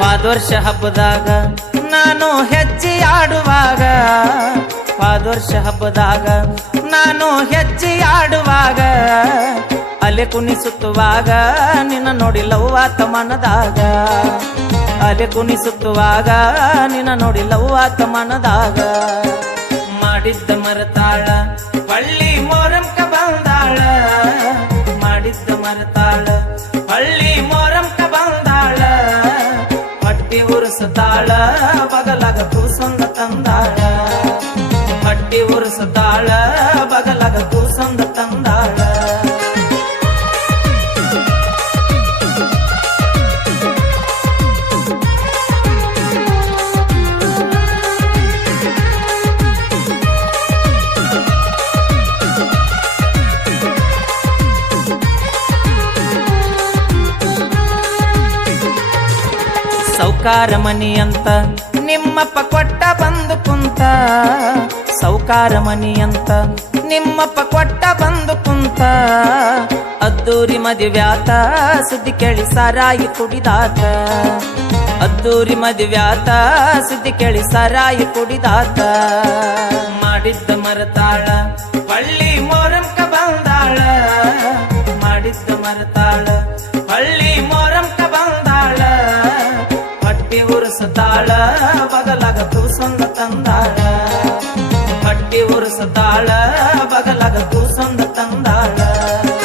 ಹೋದ್ವರ್ಷ ಹಬ್ಬದಾಗ ನಾನು ಹೆಜ್ಜೆ ಆಡುವಾಗ, ಹೋದ್ವರ್ಷ ಹಬ್ಬದಾಗ ನಾನು ಹೆಜ್ಜೆ ಆಡುವಾಗ, ಅಲೆ ಕುಣಿಸುತ್ತುವಾಗ ನಿನ್ನ ನೋಡಿ ಲವ್ವಾತ ಮನದಾಗ, ಅಲೆ ಕುಣಿಸುತ್ತುವಾಗ ನಿನ್ನ ನೋಡಿ ಲವ್ವಾತ ಮನದಾಗ. ಮಾಡಿದ್ದ ಮರತಾಳ ಪಳ್ಳಿ ಮೋರಂಕ ಬಂದಾಳ, ಮಾಡಿದ್ದ ಮರತಾಳ ಪಳ್ಳಿ ಮೋರಂಕ ಬಂದಾಳ, ಹೊಟ್ಟಿ ಉರುಸುತ್ತಾಳ ಬಗಲಗ ಕೂಸೊಂದ ತಂದಾಳ, ಹೊಟ್ಟಿ ಉರುಸುತ್ತಾಳ ಬಗಲಗ ಕೂಸೊಂದ ತಂದಾಳ. ಸೌಕಾರ ಮನಿ ಅಂತ ನಿಮ್ಮಪ್ಪ ಕೊಟ್ಟ ಬಂದು ಕುಂತ, ಸೌಕಾರ ಮನಿ ಅಂತ ನಿಮ್ಮಪ್ಪ ಕೊಟ್ಟ ಬಂದು ಕುಂತ, ಅದ್ದೂರಿ ಮದುವ್ಯಾತ ಸುದ್ದಿ ಕೇಳಿ ಸಾರಾಯಿ ಕುಡಿದಾತ, ಅದ್ದೂರಿ ಮದುವ್ಯಾತ ಸುದ್ದಿ ಕೇಳಿ ಸಾರಾಯಿ ಕುಡಿದಾತ. ಮಾಡಿದ್ದ ಮರತಾಳ ಪಳ್ಳಿ ಮೋರಂಕ ಬಂದಾಳ, ಮಾಡಿದ್ದ ಮರತಾಳ ಪಳ್ಳಿ ಮೋರಂಕ ಬಂದಾಳ, ಹೊಟ್ಟಿ ಉರುಸುತ್ತಾಳ ಬಗಲಗ ಕೂಸೊಂದ ತಂದಾಳ, ಹೊಟ್ಟಿ ಉರುಸುತ್ತಾಳ ಬಗಲಗ ಕೂಸೊಂದ